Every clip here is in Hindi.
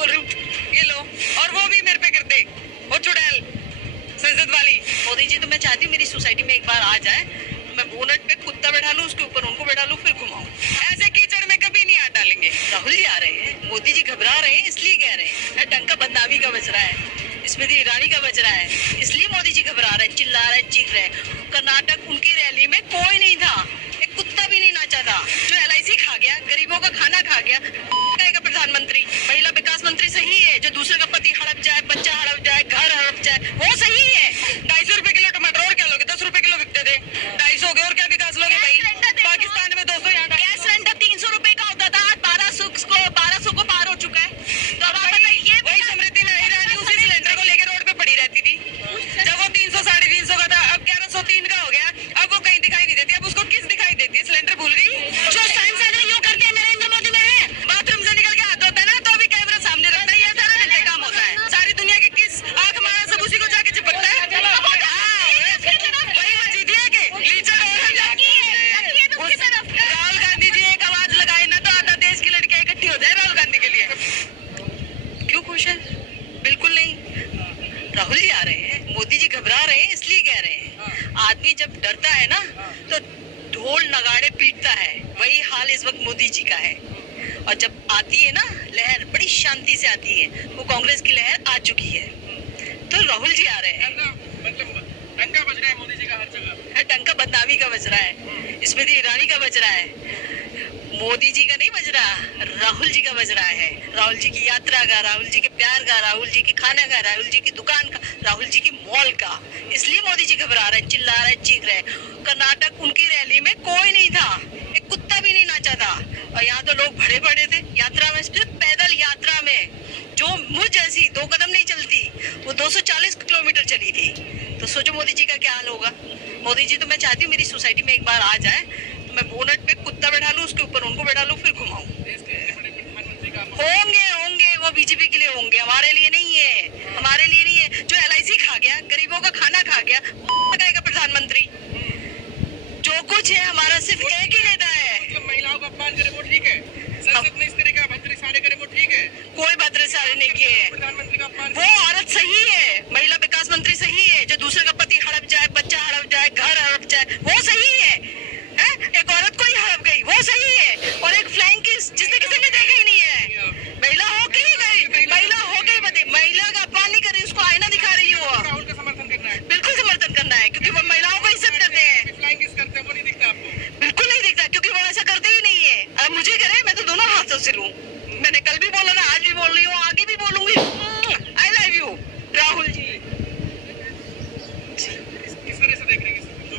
बोल रही हूँ, ये लो, और वो भी मेरे पे कर दे, वो चुड़ैल संसद वाली। मोदी जी तो मैं चाहती हूँ मेरी सोसाइटी में एक बार आ जाए, तो मैं बोनट पे कुत्ता बैठा लूँ, उसके ऊपर उनको बैठा लूँ, फिर घुमाऊं। ऐसे कीचड़ में कभी नहीं हाथ डालेंगे। राहुल जी आ रहे हैं, मोदी जी घबरा रहे हैं इसलिए कह रहे हैं। डंका बदनामी का बज रहा है, स्मृति ईरानी का बज रहा है, इसलिए मोदी जी घबरा रहे हैं, चिल्ला रहे हैं, चीख रहे हैं। कर्नाटक उनकी रैली में कोई नहीं था, एक कुत्ता भी नहीं नाचा था। जो LIC खा गया, गरीबों का खाना खा गया, कहेगा प्रधानमंत्री। महिला विकास मंत्री सही है, जो दूसरे का पति हड़प जाए, बच्चा हड़प जाए, घर हड़प जाए, वो सही है। 250 रुपए किलो टमाटर, और क्या लोगे? 10 रुपए किलो बिकते थे, 250 हो गए, और क्या विकास लोगे भाई? पाकिस्तान में 200, यहाँ गैस सिलेंडर 300 रुपए का होता था, 1200 को पार हो चुका है। तो अब आप बताइए, वही स्मृति ईरानी उसी सिलेंडर को लेकर रोड पे पड़ी रहती थी। जब वो 300, 350 का था, अब 1103 का हो गया। अब वो कहीं दिखाई नहीं देती, अब उसको किस दिखाई देती है? सिलेंडर भूल गई। जो साइंस वाले यूं करते हैं, नरेंद्र मोदी में है, बाथरूम से निकल के हाथ धोता है ना, तो भी कैमरा सामने रखता है। ये सारा घंटे काम होता है। सारी दुनिया की किस आंख मारा, सब उसी को जाके चिपकता है। वही वो जीती है कि लीचर राहुल गांधी जी एक आवाज लगाए ना, तो आधा देश की लड़कियां इकट्ठी हो जाए राहुल गांधी के लिए। क्यों खुश है? बिल्कुल नहीं। राहुल जी आ रहे हैं, मोदी जी घबरा रहे हैं इसलिए कह रहे हैं। आदमी जब डरता है ना, तो ढोल नगाड़े पीटता है। वही हाल इस वक्त मोदी जी का है। और जब आती है ना लहर, बड़ी शांति से आती है। वो कांग्रेस की लहर आ चुकी है, तो राहुल जी आ रहे हैं। डंका बज रहा है मोदी जी का हर जगह। डंका बदनामी का बज रहा है, स्मृति ईरानी का बज रहा है। मोदी जी का नहीं बज रहा, राहुल जी का बज रहा है। राहुल जी की यात्रा का, राहुल जी के प्यार का, राहुल जी के खाना का, राहुल जी की दुकान का, राहुल जी की मॉल का। इसलिए मोदी जी घबरा रहे हैं, चिल्ला रहे हैं, चीख रहे हैं। कर्नाटक उनकी रैली में कोई नहीं था, एक कुत्ता भी नहीं नाचा था। और यहाँ तो लोग भरे पड़े थे यात्रा में, सिर्फ पैदल यात्रा में। जो मुझ जैसी 2 कदम नहीं चलती, वो 240 किलोमीटर चली थी। तो सोचो मोदी जी का क्या हाल होगा। मोदी जी तो मैं चाहती हूँ मेरी सोसाइटी में एक बार आ जाए, तो मैं बोनट पे कुत्ता बैठा लूँ, उसके ऊपर उनको बैठा लूँ, फिर घुमाऊं। होंगे वो बीजेपी के लिए होंगे, हमारे लिए नहीं है। हमारे लिए नहीं है। जो LIC खा गया, गरीबों का खाना खा गया, कहेगा प्रधानमंत्री। जो कुछ है हमारा सिर्फ एक ही नेता है। मतलब महिलाओं का अपमान करे वो ठीक है, संसद में इस तरह का भद्र सारे करे वो ठीक है, कोई भद्र सारे नहीं किए हैं। प्रधानमंत्री का अपमान। वो औरत सही है, महिला विकास मंत्री सही है, जो दूसरे का पति हड़प जाए, बच्चा हड़प जाए, घर हड़प जाए, वो सही है। एक औरत को ही हड़प गई, वो सही है। और एक फ्लाइंग किस जिसने किसी ने देखा ही नहीं है। महिला हो के ही गई, महिला हो के ही बती, महिला का अपमान नहीं कर रही, उसको आईना दिखा रही हो। राहुल का समर्थन करना है, बिल्कुल समर्थन करना है, क्योंकि वो महिलाओं को इज्जत करते हैं। फ्लाइंग किस करते हैं वो नहीं दिखता आपको? बिल्कुल नहीं दिखता, क्योंकि वो ऐसा करते ही नहीं है। अब मुझे करे, मैं तो दोनों हाथों से लूं। मैंने कल भी बोला ना, आज भी बोल रही हूँ, आगे भी बोलूंगी। I love you Rahul ji. किस तरह से देख रहे हैं जो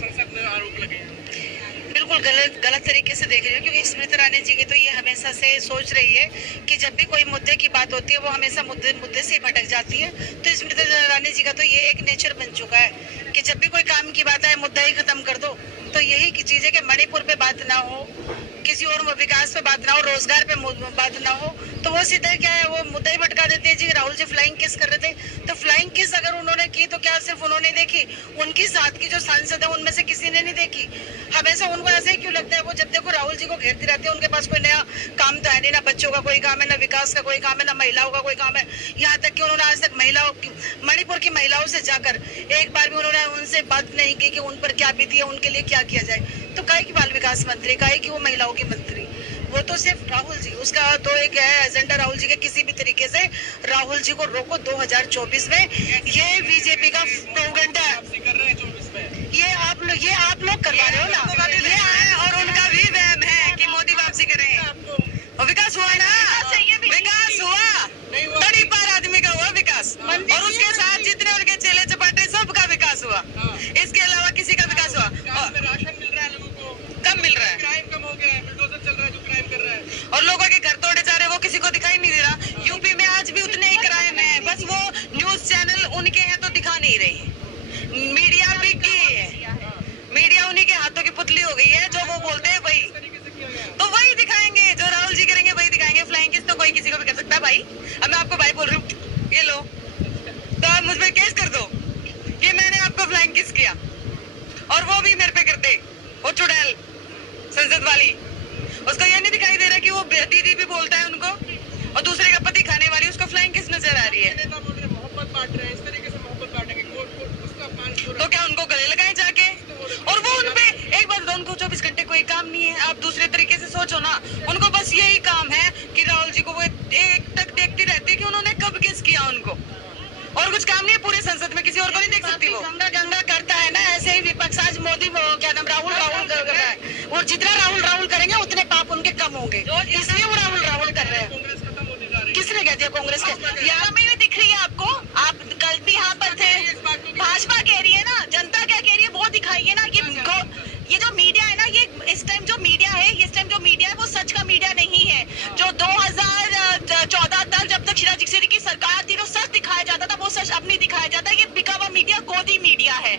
संसद में आरोप लगे हैं? बिल्कुल गलत तरीके से देख रही हूँ, क्योंकि स्मृति ईरानी जी की तो ये हमेशा से सोच रही है कि जब भी कोई मुद्दे की बात होती है, वो हमेशा मुद्दे से ही भटक जाती है। तो स्मृति ईरानी जी का तो ये एक नेचर बन चुका है कि जब भी कोई काम की बात आए, मुद्दा ही खत्म कर दो। तो यही की चीज है कि मणिपुर पे बात ना हो, किसी और विकास पे बात ना हो, रोजगार पे बात ना हो, तो वो सीधे क्या है, वो मुद्दा ही भटका देते हैं। जी राहुल जी फ्लाइंग किस कर रहे थे, तो फ्लाइंग किस अगर उन्होंने की, तो क्या सिर्फ उन्होंने देखी? उनकी साथ की जो सांसद है उनमें से किसी ने नहीं देखी? हमेशा उनको ऐसे ही क्यों लगता है, वो जब देखो राहुल जी को घेरती रहती है, उनके पास कोई नया काम तो है नहीं, ना बच्चों का कोई काम है, ना विकास का कोई काम है, ना महिलाओं का कोई काम है। यहाँ तक कि उन्होंने आज तक मणिपुर की महिलाओं से जाकर एक बार भी उन्होंने उनसे बात नहीं की कि उन पर क्या बीती है, उनके लिए क्या किया जाए। तो काहे की बाल विकास मंत्री, काहे की वो महिलाओं की मंत्री? वो तो सिर्फ राहुल जी, उसका तो एक है एजेंडा राहुल जी के, किसी भी तरीके से राहुल जी को रोको 2024 में। ये बीजेपी का प्रोपेगेंडा है। ये आप लोग करवा रहे हो ना, ये है। और उनका भी वहम है कि मोदी वापसी करें। और विकास हुआ ना, विकास हुआ, बड़ी पार आदमी का हुआ विकास, और उसके साथ जितने उनके चेले चपाटे सबका विकास हुआ। इसके अलावा किसी का विकास हुआ? राशन मिल रहा है लोगों को, कम मिल रहा है, क्राइम कम हो गया है, बुलडोजर चल रहा है जो क्राइम कर रहा है, और लोगों के घर तोड़े जा रहे, वो किसी को दिखाई नहीं दे रहा। यूपी में आज भी उतने ही क्राइम है, बस वो न्यूज चैनल उनके हैं तो दिखा नहीं रही। मीडिया बिक गई है, मीडिया उन्हीं के हाथों की पुतली हो गई है। जो वो बोलते हैं वही तो वही दिखाएंगे, जो राहुल जी करेंगे वही दिखाएंगे। फ्लाइंग किस तो कोई किसी को भी कर सकता है भाई। अब मैं आपको भाई बोल रही हूँ, ये लो, तो आप मुझ पर केस कर दो कि मैंने आपको फ्लाइंग किस किया, और वो भी मेरे पे कर दे, वो चुड़ैल संसद वाली। उसको ये नहीं दिखाई दे रहा कि वो दीदी भी बोलता है उनको, और दूसरे का पति खाने वाली, उसको फ्लाइंग किस नजर आ रही है? नेता बोल रहे मोहब्बत बांट रहे हैं, इस तरीके से मोहब्बत बांटेंगे, उसका अपमान हो रहा तो क्या उनको गले लगाए जाके? और वो उनपे एक बात बताओ, उनको 24 घंटे कोई काम नहीं है। आप दूसरे तरीके से सोचो ना, उनको बस यही काम है कि राहुल जी को वो एक तक देखती रहती है कि उन्होंने कब किस किया उनको, और कुछ काम नहीं है। पूरे संसद में किसी और को नहीं देख सकती वो। गंगा गंगा करता है ना, ऐसे ही विपक्ष आज मोदी क्या नाम राहुल राहुल कर रहा है, और जितना राहुल राहुल करेंगे उतने पाप उनके कम होंगे, इसलिए वो राहुल राहुल कर रहे हैं। कांग्रेस खत्म होने जा रही है। किसने कह दिया कांग्रेस के? यहाँ में दिख रही है आपको, आप कल भी यहाँ पर थे। भाजपा कह रही है ना, जनता क्या कह रही है वो दिखाइए ना। ये जो मीडिया है ना, ये इस टाइम जो मीडिया है, इस टाइम जो मीडिया है वो सच का मीडिया नहीं है। जो 2014 तक जब तक शीला दीक्षित की सरकार थी तो सच दिखाया जाता था, वो सच अब नहीं दिखाया जाता। ये बिका हुआ मीडिया गोदी मीडिया है,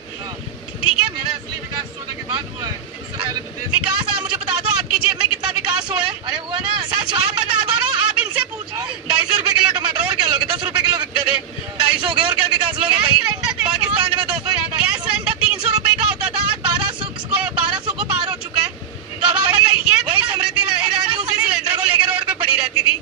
ठीक है। मेरा असली विकास 14 के बाद हुआ है, उससे पहले तो देश विकास आप मुझे बता दो, आपकी जेब में कितना विकास हुआ है? अरे हुआ ना, सच आप बता दो ना, आप इनसे पूछो। 250 रुपए किलो टमाटर, और क्या लोगे? 10 रुपए किलो बिकते थे, 250 हो गए, और क्या विकास लोगे भाई? पाकिस्तान में 200, यहाँ गैस सिलेंडर 300 रुपए का होता था, आज 1200 को पार हो चुका है। तो अब आप बताइए, वही समृद्धि ईरानी उसी सिलेंडर को लेकर रोड पे पड़ी रहती थी।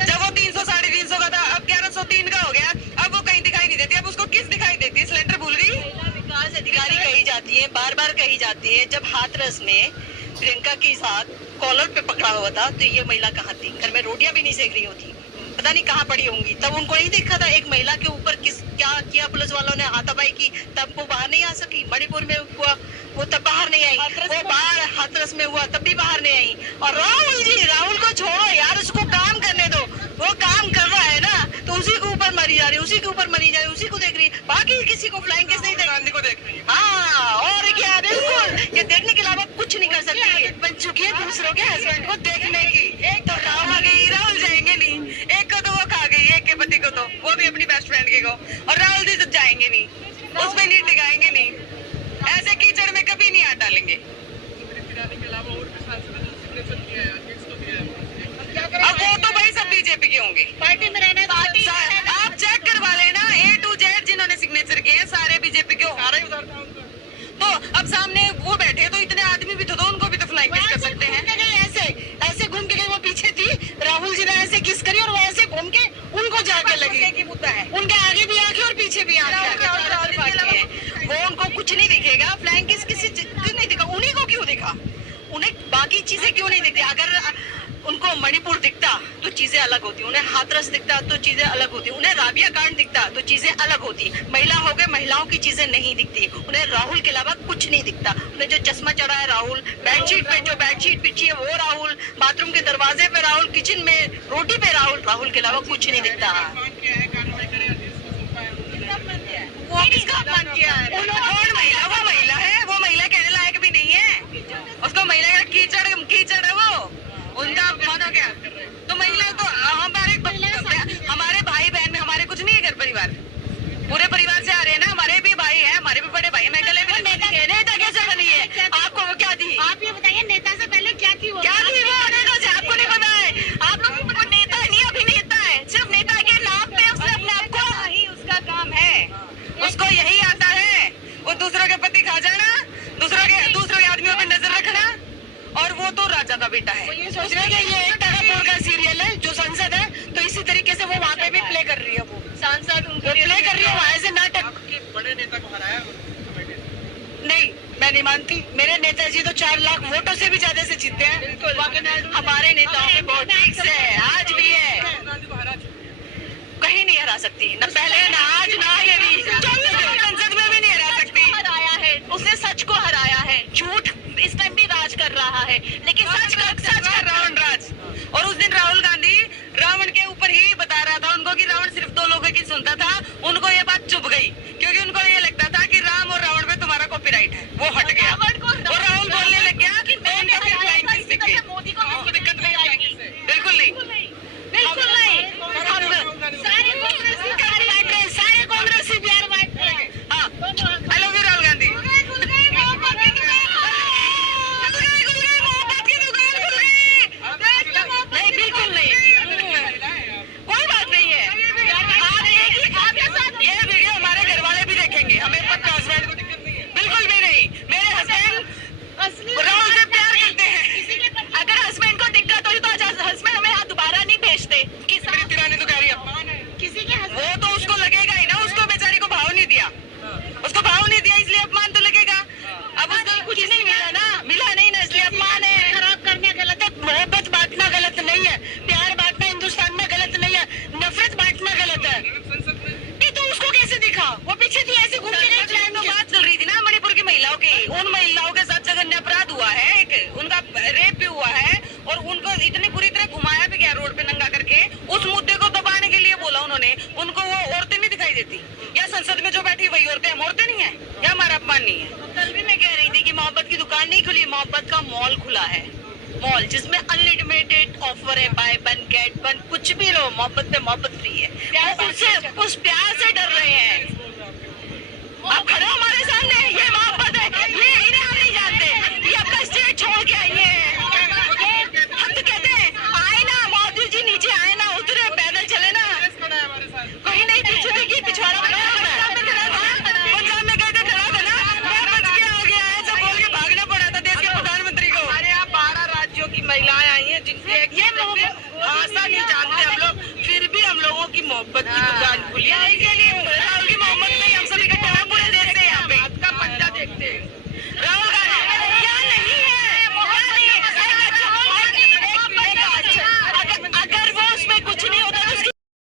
जब वो 300 350 का था, अब 1103 का हो गया। अब वो कहीं दिखाई नहीं देती, अब उसको किस दिखाई देती है? सिलेंडर भूल गई। विकास अधिकारी कही जाती है, बार बार कही जाती है। जब हाथरस में प्रियंका के साथ कॉलर पे पकड़ा हुआ था तो ये महिला कहाँ थी? घर में रोटियां भी नहीं सेक रही होती, पता नहीं कहाँ पड़ी होंगी। तब उनको नहीं देखा था एक महिला के ऊपर क्या किया पुलिस वालों ने? हाथापाई की, तब वो बाहर नहीं आ सकी। मणिपुर में हुआ वो तब बाहर नहीं आई, वो बाहर हाथरस में हुआ तब भी बाहर नहीं आई। और राहुल को छोड़ो यार, उसको काम करने दो, वो काम कर रहा है ना, तो उसी के ऊपर मरी जा रही है, उसी के ऊपर मरी जा रही है, उसी को देख रही है। बाकी किसी को फ्लाइंग किस नहीं देख गांधी को देख रही है। हाँ, और क्या, बिल्कुल। ये देखने के अलावा कुछ नहीं कर सकती। बन चुकी है दूसरों के हस्बैंड को देखने की। एक तो राहुल आ गई, राहुल जाएंगे नहीं। एक को तो वो खा गई, एक के पति को तो, वो भी अपनी बेस्ट फ्रेंड के को। और राहुल जी तो जाएंगे नहीं, उसमें नहीं टिकाएंगे नहीं, ऐसे कीचड़ में कभी नहीं हाथ डालेंगे। स्मृति ईरानी के अलावा और भी सांसद ने सिग्नेचर किया है, अध्यक्ष को दिया है। अब वो तो भाई सब बीजेपी के होंगे। पार्टी में रहना आप चेक करवा लेना, A to Z जिन्होंने सिग्नेचर किए हैं सारे बीजेपी के होंगे। सारा ही उधर था उनका। तो अब सामने वो बैठे, तो इतने आदमी भी तो उनको भी तो फ्लाइंग किस कर सकते हैं। ऐसे ऐसे घूम के गई, वो पीछे थी, राहुल जी ने ऐसे किस करी और वो ऐसे घूम के उनको जाके लगी। मुद्दा है, उनके आगे भी आंखें और पीछे भी आंखें। वो उनको कुछ नहीं दिखेगा। फ्लाइंग किस किसी क्यों नहीं दिखा? उन्हीं को क्यों दिखा? उन्हें बाकी चीजें क्यों नहीं दिखती? अगर उनको मणिपुर दिखता तो चीजें अलग होती, उन्हें हाथरस दिखता तो चीजें अलग होती, उन्हें राबिया कांड दिखता तो चीजें अलग होती। महिला हो गए, महिलाओं की चीजें नहीं दिखती। उन्हें राहुल के अलावा कुछ नहीं दिखता। उन्हें जो चश्मा चढ़ा है राहुल, बेडशीट पे जो बेडशीट बिछी है वो राहुल, बाथरूम के दरवाजे पे राहुल, किचन में रोटी पे राहुल, राहुल के अलावा कुछ नहीं दिखता। अपमान किया है, कार्रवाई करे, अध्यक्ष को सौंपा है उन्होंने। वो किसका अपमान किया है? कौन महिला? वो महिला है, वो महिला कहने लायक भी नहीं है। उसको महिला का कीचड़ है वो, उनका अपमान हो गया। तो महिला तो हमारे भाई बहन में हमारे कुछ नहीं है, घर परिवार पूरे परिवार से आ रहे हैं ना, हमारे भी भाई है, हमारे भी बड़े भाई है। मैं गले में नेता कैसे बनी है? आपको वो क्या दी? आप ये बताइए, नेता से पहले क्या थी वो? क्या थी वो? नेता से आपको नहीं पता है? आप लोग वो नेता नहीं, अभिनेता है। सिर्फ नेता के नाम पे उसने अपने आप को ही, उसका काम है, उसको यही आता है। वो दूसरों के पति खा जाना, दूसरों के आदमियों पे नजर रखना, और वो तो राजा का बेटा है। ये सोच रहे हैं कि ये एक टाकापुर का सीरियल है जो संसद है, तो इसी तरीके से वो वहाँ पे भी प्ले कर रही है। वो सांसद उनको प्ले कर रही है वहाँ से नाटक। आपके बड़े नेता को हराया कमेटी ने। नहीं, मैं नहीं मानती। मेरे नेताजी तो 4 लाख वोटों से भी ज्यादा से जीते हैं। हमारे नेताओं में बहुत ठीक है, आज भी है, राहुल गांधी को हरा चुकी है। कहीं नहीं हरा सकती, न पहले न आज न आगे भी। संसद में भी नहीं हरा सकती। हराया है उसने, सच को हराया है। झूठ इस टाइम भी राज कर रहा है, लेकिन सच कर रावण राज। और उस दिन राहुल गांधी रावण के ऊपर ही बता रहा था उनको कि रावण सिर्फ 2 लोगों की सुनता था। उनको ये बात चुभ गई, क्योंकि उनको ये लगता था कि राम और रावण पे तुम्हारा कॉपीराइट है। वो हट गया और राहुल बोलने लग गया कि मैंने मोदी को दिक्कत नहीं आएगी। बिल्कुल नहीं, बिल्कुल नहीं। सारे कांग्रेसी बिहार बांट रहे हैं। हाँ, I love you Rahul Gandhi. नहीं, बिल्कुल नहीं, कोई बात नहीं है। हुआ है, एक उनका रेप भी हुआ है और उनको इतनी बुरी तरह घुमाया भी गया रोड पे नंगा करके। उस मुद्दे को दबाने के लिए बोला उन्होंने, उनको वो औरतें नहीं दिखाई देती या संसद में जो बैठी वही औरतें, हम औरतें नहीं है या हमारा अपमान नहीं है। कल भी मैं कह रही थी कि मोहब्बत की दुकान नहीं खुली, मोहब्बत का मॉल खुला है, मॉल जिसमें अनलिमिटेड ऑफर है, बाय वन गेट वन, कुछ भी लो, मोहब्बत में मोहब्बत फ्री है। वो उससे उस प्यार से डर रहे हैं। आप खड़े हो हमारे सामने, ये मोहब्बत है, ये इन्हें हम नहीं जानते, ये अपना स्टेट छोड़ के आई है। हम तो कहते हैं आए ना मोदी जी, नीचे आए ना, उतरे, पैदल चले ना, कहीं नहीं पीछे देखिए, पिछवाड़ा पंजाब में गए थे, खड़ा था ना, मैं बच गया, हो गया है, सब बोल के भागना पड़ा था देश के प्रधानमंत्री को। हमारे यहाँ 12 राज्यों की महिलाएं आई हैं जिनसे ये भाषा नहीं जानते हम लोग, फिर भी हम लोगों की मोहब्बत की दुकान खुली है।